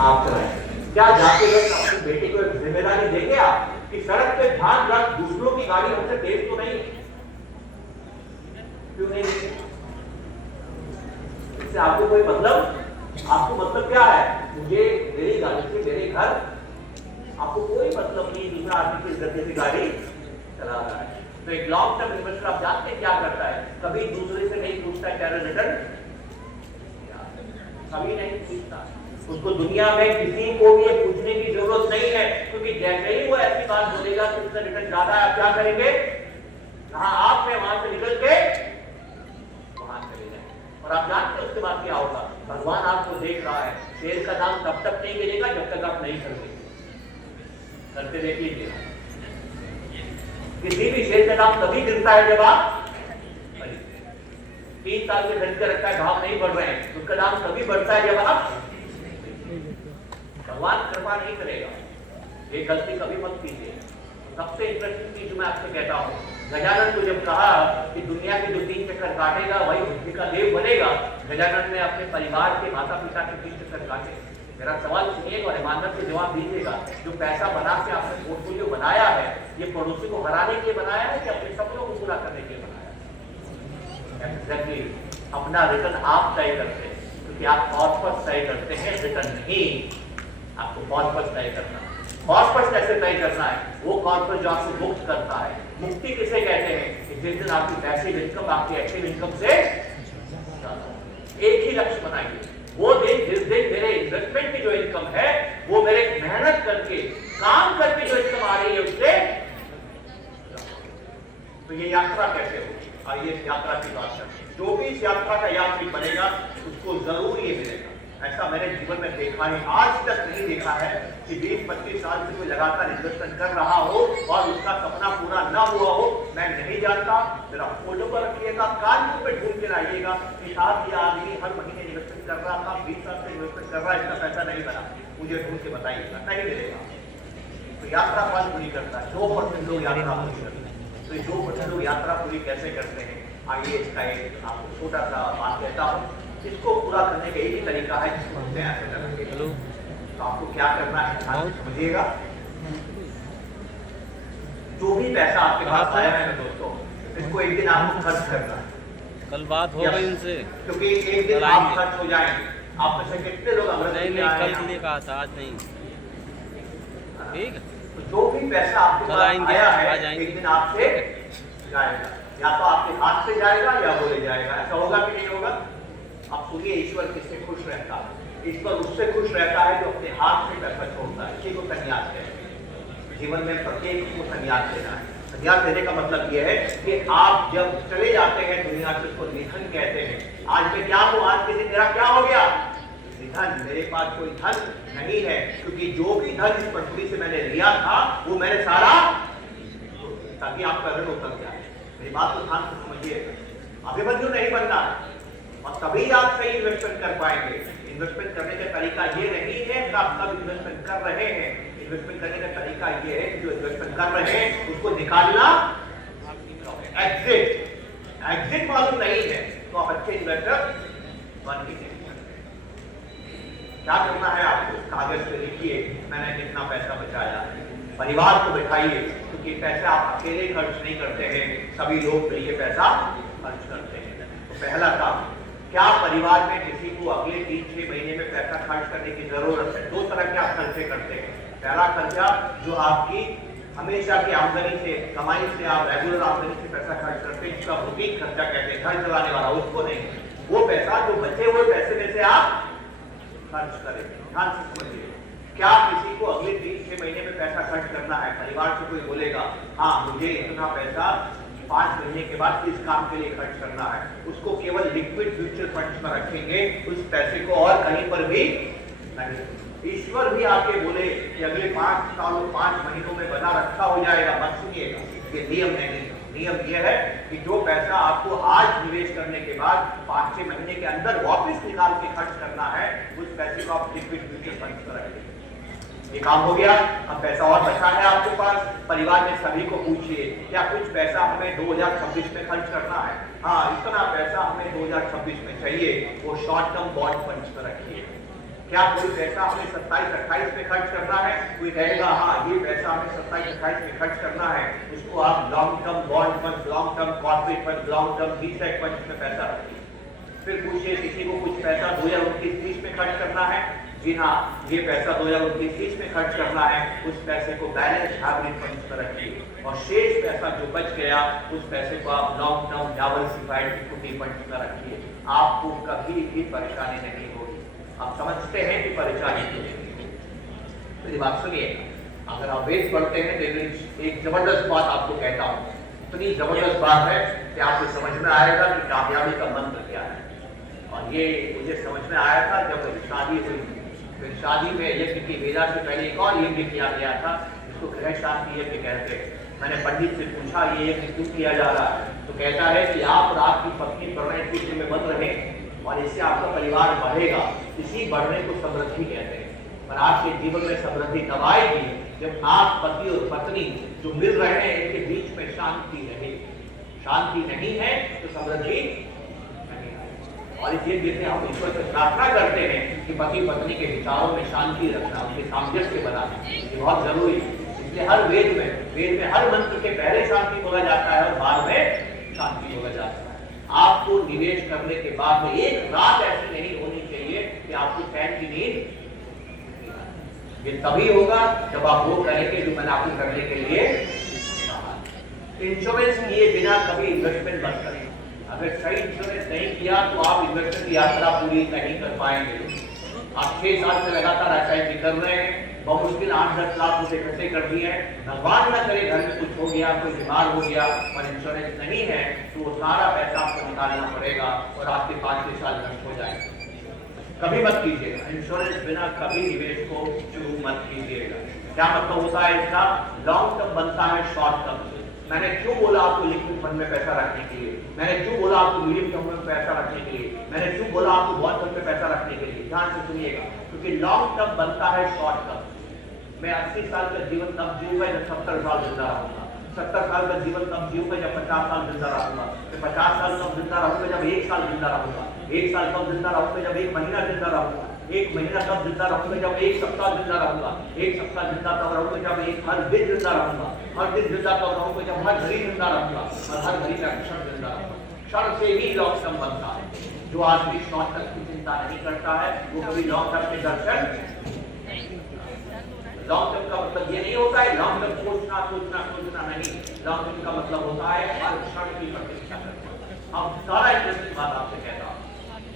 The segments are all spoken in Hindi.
आप चलाएं। क्या जाते वक्त अपनी बेटी को एक जिम्मेदारी देंगे आप कि सड़क पे ध्यान रख, दूसरों की गाड़ी हमसे तेज तो नहीं? क्यों नहीं देंगे? इससे आपको कोई मतलब, आपको मतलब क्या है? मुझे मेरी गाड़ी से मेरे घर, आपको कोई मतलब नहीं दूसरा आदमी किस गति से गाड़ी चला रहा है। तो एक लॉन्ग टर्म इन्वेस्टर आप जानते हैं क्या करता है? कभी दूसरे से नहीं पूछता क्या रिटर्न, कभी नहीं पूछता। उसको दुनिया में किसी को भी पूछने की जरूरत नहीं है, क्योंकि जैसे ही वो ऐसी बात बोलेगा कि उसका रिटर्न ज्यादा है, आप क्या करेंगे? कहां आप में वहां से निकल के वहां चले जाए। और आप जानते हैं उसके बाद क्या होगा? भगवान आपको देख रहा है। शेर का दाम तब तक नहीं गिरेगा जब तक आप नहीं करते। करते देख लीजिए, किसी भी शेर का दाम तभी गिरता है जब आप 3 साल से खरीद कर रखा है, घाव नहीं बढ़ रहे हैं, उसका दाम तभी बढ़ता है जब आप, भगवान कृपा नहीं करेगा। ये गलती कभी मत कीजिए। सबसे इंटरेस्टिंग चीज मैं आपसे कहता हूँ, गजानन को जब कहा कि दुनिया के जो 3 चक्कर काटेगा वही बुद्धि का देव बनेगा, गजानन ने अपने परिवार के माता पिता के 3 चक्कर काटे। मेरा सवाल सुनिएगा और ईमानदार से जवाब दीजिएगा। जो पैसा बना के आपने पोर्टफोलियो बनाया है, ये पड़ोसी को हराने के लिए बनाया है कि अपने सपनों को पूरा करने के लिए बनाया है? एग्जैक्टली। अपना रिटर्न आप तय करते हैं, क्योंकि आप कॉर्पस तय करते हैं, रिटर्न नहीं। आपको कॉर्पस तय करना है। कॉर्पस कैसे तय करना है? वो कॉर्पस जो आपको मुक्त करता है। मुक्ति किसे कहते हैं? कि जिस दिन आपकी पैसिव इनकम आपकी एक्टिव इनकम से एक ही लक्ष्य बनाइए, वो दिन जिस दिन मेरे इन्वेस्टमेंट की जो इनकम है वो मेरे मेहनत करके काम करके जो इनकम आ रही है उससे। तो ये यात्रा कैसे होगी? आइए इस यात्रा की बात करते हैं। जो भी इस यात्रा का यात्री बनेगा उसको जरूर ये मिलेगा। ऐसा मैंने जीवन में देखा है, आज तक नहीं देखा है कि 20-25 साल से कोई लगातार इन्वेस्टमेंट कर रहा हो और उसका सपना पूरा ना हुआ हो। मैं नहीं जानता, मेरा फोटो पर रखिएगा, कानपुर पे ढूंढ के लाइएगा कि साहब ये आदमी हर महीने इन्वेस्टमेंट कर रहा था, 20 साल से इन्वेस्टमेंट कर रहा है, इसका पैसा नहीं बना, मुझे ढूंढ के बताइएगा, नहीं मिलेगा। तो यात्रा कौन पूरी करता है? 2% लोग यात्रा पूरी करते हैं। तो ये 2% लोग यात्रा पूरी कैसे करते हैं? आइए इसका एक आपको छोटा सा बात कहता हूँ। इसको पूरा करने का एक ही तरीका है जिसको हम ऐसे करेंगे। तो आपको क्या करना है समझिएगा। जो भी पैसा आपके पास आया है दोस्तों, इसको एक दिन आपको खर्च करना है। कल बात हो गई उनसे, क्योंकि एक दिन आप खर्च हो जाएंगे। आप में से कितने लोग नहीं कल के लिए कहा था, आज नहीं। ठीक है, तो जो भी पैसा आपके पास आया है एक दिन आपसे जाएगा, या तो आपके हाथ से जाएगा या बोले जाएगा। ऐसा होगा कि नहीं होगा? आप सुनिए, ईश्वर किससे खुश रहता है? ईश्वर उससे खुश रहता है जो अपने हाथ में पैसा छोड़ता है। इसी को संन्यास कहते हैं। जीवन में प्रत्येक को संन्यास लेना है। संन्यास लेने का मतलब यह है कि आप जब चले जाते हैं दुनिया से, उसको निधन कहते हैं। आज मैं क्या हूं? आज के दिन मेरा क्या हो गया? निधन। मेरे पास कोई धन नहीं है, क्योंकि जो भी धन इस पृथ्वी से मैंने लिया था वो मैंने सारा, ताकि आपका ऋण उतर जाए। मेरी बात को ध्यान से समझिएगा। अभिमन्यु नहीं बनना है, और तभी आप सही इन्वेस्टमेंट कर पाएंगे। इन्वेस्टमेट करने का तरीका ये नहीं है कि आप सब इन्वेस्टमेंट कर रहे हैं। इन्वेस्टमेंट करने का तरीका ये है कि जो इन्वेस्टमेंट कर रहे हैं उसको निकालना, एग्जिट मालूम नहीं है तो आप अच्छे इन्वेस्टर बन ही नहीं सकते। क्या करना है आपको? कागज पे लिखिए मैंने कितना पैसा बचाया। परिवार को बैठाइए, क्योंकि पैसा आप अकेले खर्च नहीं करते हैं, सभी लोग मिलकर पैसा खर्च करते हैं। तो पहला काम, क्या परिवार में किसी को अगले 3-6 महीने में पैसा खर्च करने की जरूरत है? 2 तरह के आप खर्चे करते हैं। पहला खर्चा जो आपकी हमेशा की आमदनी से, कमाई से, आप रेगुलर आमदनी से पैसा खर्च करते हैं, जिसका बुटीक खर्चा कहते हैं, घर चलाने वाला, उसको नहीं। वो पैसा जो बचे हुए पैसे में से आप खर्च करें। ध्यान से समझिए, क्या किसी को अगले 3-6 महीने में पैसा खर्च करना है? परिवार से कोई बोलेगा हाँ मुझे इतना पैसा 5 महीने के बाद इस काम के लिए खर्च करना है, उसको केवल लिक्विड म्यूचुअल फंड्स में रखेंगे, उस पैसे को और कहीं पर भी नहीं। ईश्वर भी आके बोले कि अगले 5 सालों 5 महीनों में बना रखा हो जाएगा, मत सुनिएगा, ये नियम नहीं। नियम ये है कि जो पैसा आपको आज निवेश करने के बाद 5-6 महीने के अंदर वापस निकाल के खर्च करना है, उस पैसे को आप लिक्विड म्यूचुअल फंड्स में रखेंगे। ये काम हो गया। अब पैसा और बचा है आपके पास, परिवार में सभी को पूछिए क्या कुछ पैसा हमें 2026 में खर्च करना है? हाँ, इतना पैसा हमें 2026 में चाहिए, वो शॉर्ट टर्म बॉन्ड फंड्स में रखिए। क्या कोई पैसा हमें 27-28 में खर्च करना है? कोई कहेगा हाँ ये पैसा हमें 27-28 में खर्च करना है, उसको आप long term bond fund, long term corporate fund, long term डीसेट फंड में पैसा रखिए। फिर पूछिए किसी को कुछ पैसा 2029-30 में खर्च करना है, जी हाँ ये पैसा 2029-30 में खर्च करना है, उस पैसे को बैलेंस हाइब्रिड फंड में रखिए और शेष पैसा जो बच गया उस पैसे को आप long term diversified equity fund में रखिए। आपको कभी भी परेशानी नहीं होगी। आप समझते हैं कि परेशानी क्यों? मेरी बात सुनिए, अगर आप वेद पढ़ते हैं तो एक जबरदस्त बात आपको कहता हूं, इतनी जबरदस्त बात है कि आपको समझ में आएगा कि कामयाबी का मंत्र क्या है। और ये मुझे समझ में आया था जब शादी हुई। फिर शादी में यज्ञ की वेदा से पहले एक और यज्ञ किया गया था, जिसको गृह शांति यज्ञ कहते हैं। मैंने पंडित से पूछा ये यज्ञ क्यों किया जा रहा है, तो कहता है कि आप और आपकी पत्नी प्रणय सूत्र में बंध रहे और इससे आपका परिवार बढ़ेगा, इसी बढ़ने को समृद्धि कहते हैं। पर आपके जीवन में समृद्धि तब आएगी जब आप पति और पत्नी जो मिल रहे हैं इनके बीच में शांति रहे। शांति नहीं है तो समृद्धि नहीं आएगी। और इसलिए जैसे हम ईश्वर से प्रार्थना करते हैं कि पति पत्नी के विचारों में शांति रखना, उनके सामंजस्य बनाना, ये बहुत जरूरी है। इसलिए हर वेद में हर मंत्र के पहले शांति बोला जाता है और बाद में शांति बोला जाता है। आपको निवेश करने के बाद में एक रात ऐसी नहीं होनी चाहिए कि आपको चैन की नींद, ये तभी होगा जब आप वो करेंगे जो मैंने आपको करने के लिए इंश्योरेंस किए बिना कभी इन्वेस्टमेंट मत करें। अगर सही इंश्योरेंस नहीं किया तो आप इन्वेस्टमेंट की यात्रा पूरी नहीं कर पाएंगे। आप 6 साल से लगातार एसआईपी कर रहे हैं, बहुमुश्किल 8-10 लाख रुपए इकट्ठे कर दिए हैं, भगवान ना करे घर में कुछ हो गया, कोई बीमार हो गया और इंश्योरेंस नहीं है तो वो सारा पैसा आपको निकालना पड़ेगा और आपके 5-6 साल नष्ट हो जाएंगे। कभी मत कीजिएगा इंश्योरेंस बिना कभी निवेश को शुरू मत कीजिएगा। क्या मतलब होता है इसका? लॉन्ग टर्म बनता है शॉर्ट टर्म से। मैंने क्यों बोला आपको लिक्विड फंड में पैसा रखने के लिए, मैंने क्यों बोला आपको मीडियम टर्म में पैसा रखने के लिए, मैंने क्यों बोला आपको बॉन्ड फंड में पैसा रखने के लिए? ध्यान से सुनिएगा, क्योंकि लॉन्ग टर्म बनता है शॉर्ट टर्म। मैं 80 साल का जीवन तब जीऊंगा जब 70 साल जिंदा रहूंगा, 70 साल का जीवन तब जीऊंगा जब 50 साल जिंदा रहूंगा, फिर 50 साल तब जिंदा रहूंगा जब 1 साल जिंदा रहूंगा, 1 साल तब जिंदा रहूंगा जब 1 महीना जिंदा रहूंगा, 1 महीना तब जिंदा रहूंगा जब 1 सप्ताह जिंदा रहूंगा, 1 सप्ताह जिंदा तब रहूंगा जब हर दिन जिंदा रहूंगा, हर दिन जिंदा तब रहूंगा जब हर घड़ी जिंदा रहूंगा और हर घड़ी का क्षण जिंदा रहूंगा। क्षण से ही लॉन्ग टर्म बनता है। जो आदमी शॉर्ट टर्म की चिंता नहीं करता है वो कभी लॉन्ग टर्म के दर्शन। लॉन्ग टर्म का मतलब ये नहीं होता है लॉन्ग टर्म सोचना नहीं। लॉन्ग टर्म का मतलब होता है हर क्षण की प्रतीक्षा करना। अब सारा इंटरेस्टिंग बात आपसे कहता हूँ।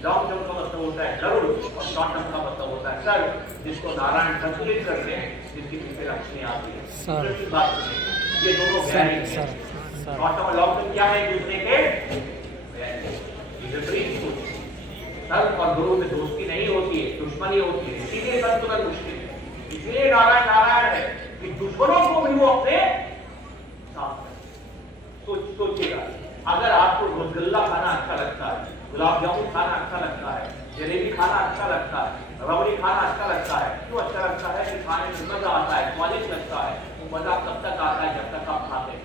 लॉन्ग टर्म का मतलब होता है जरूर और शॉर्ट टर्म का मतलब होता है सर, जिसको नारायण संतुलित करते हैं, जिसकी पीछे लक्ष्मी आती है। इंटरेस्टिंग बात सुनिए, ये दोनों गहरी हैं। शॉर्ट टर्म और लॉन्ग टर्म क्या है? एक दूसरे के विपरीत सोच। संत और गुरु में दोस्ती नहीं होती है, दुश्मनी होती है, इसीलिए संतुलन मुश्किल है। इसलिए नारायण नारायण है कि दुश्मनों को भी वो अपने साथ सोचिएगा। अगर आपको रसगुल्ला खाना अच्छा लगता है, गुलाब जामुन खाना अच्छा लगता है, जलेबी खाना अच्छा लगता है, रबड़ी खाना अच्छा लगता है, क्यों अच्छा लगता है? कि खाने में मजा आता है, स्वादिष्ट लगता है। वो मजा तब तक आता है जब तक आप खाते हैं।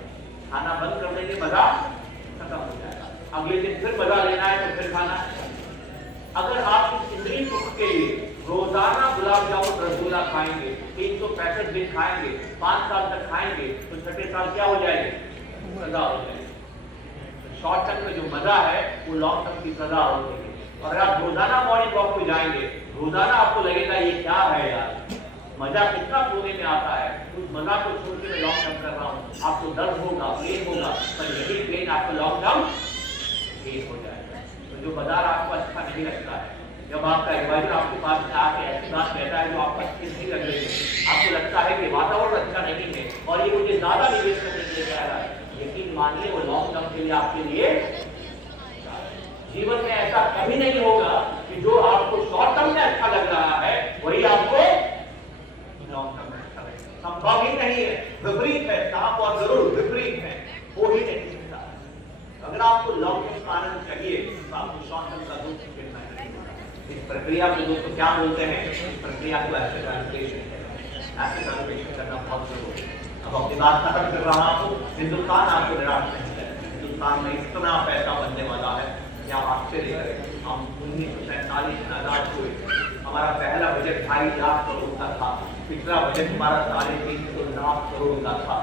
खाना बंद करने के मजा खत्म हो जाएगा, अगले दिन फिर मजा लेना है तो फिर खाना। अगर आप इस इंद्रिय सुख के लिए रोजाना गुलाब जामुन रसगुल्ला खाएंगे, 365 दिन खाएंगे, 5 साल तक खाएंगे, तो 6ठे साल क्या हो जाएंगे? सजा हो जाएगी। शॉर्ट टर्म में जो मजा है वो लॉन्ग टर्म की सजा हो जाएगी। और अगर आप रोजाना मॉर्निंग वॉक पे जाएंगे, रोजाना आपको लगेगा ये क्या है यार, मजा कितना सोने में आता है, उस मजा को छोड़ के मैं लॉन्ग टर्म कर रहा हूँ। आपको दर्द होगा, पेन होगा, पर यही पेन आपको लॉन्ग टर्म ठीक हो जाएगा। तो जो बाजार आपको अच्छा नहीं लगता है, जब आपका एडवाइजर आपके पास में आके ऐसी बात कहता है जो आपको अच्छी नहीं लग रही है, आपको लगता है कि वातावरण अच्छा नहीं है और ये मुझे ज्यादा निवेश करने के लिए कह रहा है, यकीन मानिए वो लॉन्ग टर्म के लिए आपके लिए। जीवन में ऐसा कभी नहीं होगा कि जो आपको शॉर्ट टर्म में अच्छा लग रहा है वही आपको लॉन्ग टर्म में अच्छा लगेगा। संभव ही नहीं है, विपरीत है, साफ और जरूर विपरीत है, हो ही नहीं सकता। अगर आपको लॉन्ग टर्म का आनंद चाहिए तो आपको शॉर्ट टर्म का दुख झेलना है। इस प्रक्रिया को दोस्तों क्या बोलते हैं? इस प्रक्रिया को एसेट एलोकेशन करना बहुत जरूरी है। अब अपनी बात खत्म कर रहा हूँ। हिंदुस्तान आपको निराश नहीं है, हिंदुस्तान में इतना पैसा बनने वाला है कि आप आश्चर्य करें। हम 1947 में आजाद हुए, हमारे हमारा पहला बजट 2.5 लाख करोड़ का था, पिछला बजट हमारा 350 लाख करोड़ का था।